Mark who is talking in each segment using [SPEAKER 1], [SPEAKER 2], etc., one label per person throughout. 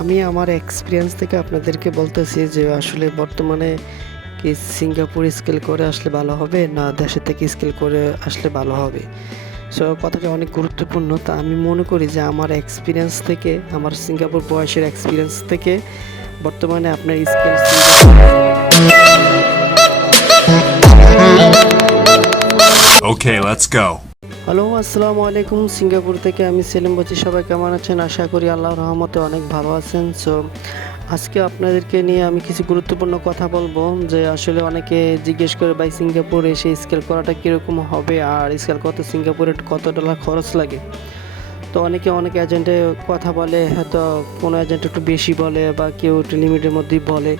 [SPEAKER 1] আমি আমার এক্সপিরিয়েন্স থেকে আপনাদেরকে বলতেছি যে আসলে বর্তমানে কি সিঙ্গাপুর স্কেল করে আসলে ভালো হবে না দেশে থেকে স্কেল করে আসলে ভালো হবে সো কথাটা অনেক গুরুত্বপূর্ণ তা আমি মনে করি যে আমার এক্সপিরিয়েন্স থেকে আমার সিঙ্গাপুর বয়সের এক্সপিরিয়েন্স থেকে বর্তমানে আপনার scale
[SPEAKER 2] Okay, let's go.
[SPEAKER 1] Hello, আসসালামু আলাইকুম। সিঙ্গাপুর থেকে আমি সেলিম বলছি, সবাই কেমন আছেন? আশা করি আল্লাহর রহমতে অনেক ভালো আছেন। সো আজকে আপনাদেরকে নিয়ে আমি কিছু গুরুত্বপূর্ণ কথা বলব, যে আসলে অনেকে জিজ্ঞেস করে, ভাই, সিঙ্গাপুর এসে স্কেল করাটা কীরকম হবে? আর স্কেল করতে সিঙ্গাপুরে কত ডলার খরচ লাগে? তো অনেকে অনেক এজেন্টে কথা বলে, হয়তো কোনো এজেন্ট একটু বেশি বলে বা কেউ একটু লিমিটের মধ্যেই বলে।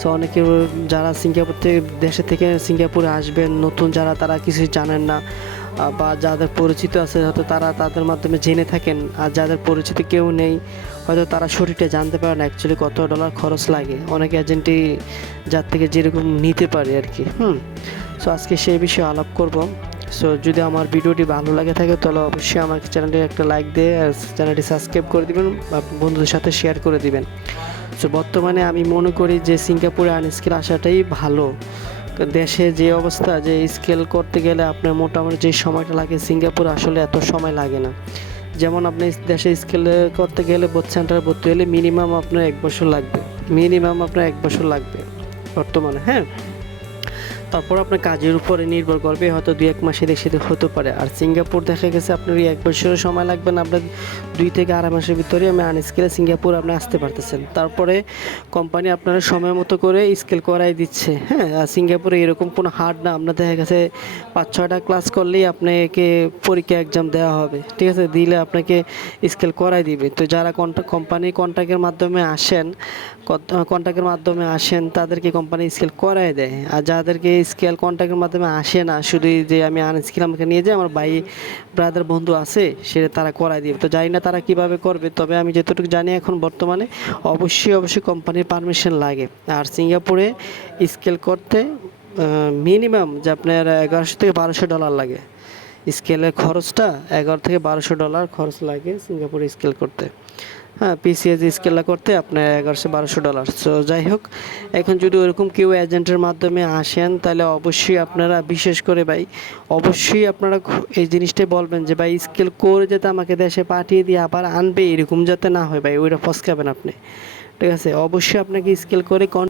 [SPEAKER 1] সো অনেকে যারা সিঙ্গাপুর থেকে, দেশে থেকে সিঙ্গাপুরে আসবেন, নতুন যারা, তারা কিছু জানেন না। বা যাদের পরিচিত আছে, হয়তো তারা তাদের মাধ্যমে জেনে থাকেন। আর যাদের পরিচিত কেউ নেই, হয়তো তারা সঠিকটা জানতে পারে না অ্যাকচুয়ালি কত ডলার খরচ লাগে। অনেক এজেন্টই যার থেকে যেরকম নিতে পারে আর কি, হুম। সো আজকে সেই বিষয়ে আলাপ করব। সো যদি আমার ভিডিওটি ভালো লাগে থাকে, তাহলে অবশ্যই আমার চ্যানেলটি একটা লাইক দিয়ে, আর চ্যানেলটি সাবস্ক্রাইব করে দিবেন, বা বন্ধুদের সাথে শেয়ার করে দিবেন। সো বর্তমানে আমি মনে করি যে, সিঙ্গাপুরে আনস্কিল আসাটাই ভালো। দেশে যে অবস্থা, যে স্কেল করতে গেলে আপনার মোটামুটি যে সময়টা লাগে সিঙ্গাপুরে আসলে এত সময় লাগে না। যেমন আপনি দেশে স্কেল করতে গেলে বোধ সেন্টারে ভর্তি হলে মিনিমাম আপনার এক বছর লাগবে। মিনিমাম আপনার এক বছর লাগবে বর্তমানে হ্যাঁ? তারপর আপনার কাজের উপরে নির্ভর করবে, হয়তো দুই এক মাসে দেশে হতে পারে। আর সিঙ্গাপুর দেখা গেছে আপনার এক বছরের সময় লাগবে না, আপনার দুই থেকে আড়াই মাসের ভিতরে আমি আনস্কেলে সিঙ্গাপুর আপনি আসতে পারতেছেন। তারপরে কোম্পানি আপনারা সময় মতো করে স্কেল করাই দিচ্ছে হ্যাঁ? আর সিঙ্গাপুরে এরকম কোনো হার্ড না, আপনার দেখা গেছে পাঁচ ছয়টা ক্লাস করলেই আপনাকে পরীক্ষা এক্সাম দেওয়া হবে, ঠিক আছে? দিলে আপনাকে স্কেল করাই দিবে। তো যারা কন্ট্যাক্ট কোম্পানি কন্ট্যাক্টের মাধ্যমে আসেন কন্ট্যাক্টের মাধ্যমে আসেন, তাদেরকে কোম্পানি স্কেল করাই দেয়। আর যাদেরকে স্কেল কন্ট্যাক্টের মাধ্যমে আসে না, শুধু যে আমি আনস্কেল আমাকে নিয়ে যাই আমার ভাই ব্রাদার বন্ধু আছে, সেটা তারা করাই দিবে। তো জানি না তারা কীভাবে করবে, তবে আমি যতটুকু জানি এখন বর্তমানে অবশ্যই অবশ্যই কোম্পানির পারমিশন লাগে। আর সিঙ্গাপুরে স্কেল করতে মিনিমাম যে আপনার এগারোশো থেকে বারোশো ডলার লাগে। স্কেলের খরচটা এগারো থেকে বারোশো ডলার খরচ লাগে সিঙ্গাপুরে স্কেল করতে। হ্যাঁ পিসিএস স্কেলটা করতে আপনার এগারোশো বারোশো ডলার। সো যাই হোক, এখন যদি ওরকম কেউ এজেন্টের মাধ্যমে আসেন, তাহলে অবশ্যই আপনারা, বিশেষ করে ভাই, অবশ্যই আপনারা এই জিনিসটাই বলবেন যে ভাই, স্কেল করে যাতে আমাকে দেশে পাঠিয়ে দিয়ে আবার আনবে, এরকম যাতে না হয় ভাই, ওইটা ফসকাবেন আপনি। ঠিক আছে? অবশ্যই আপনাকে স্কেল করে কন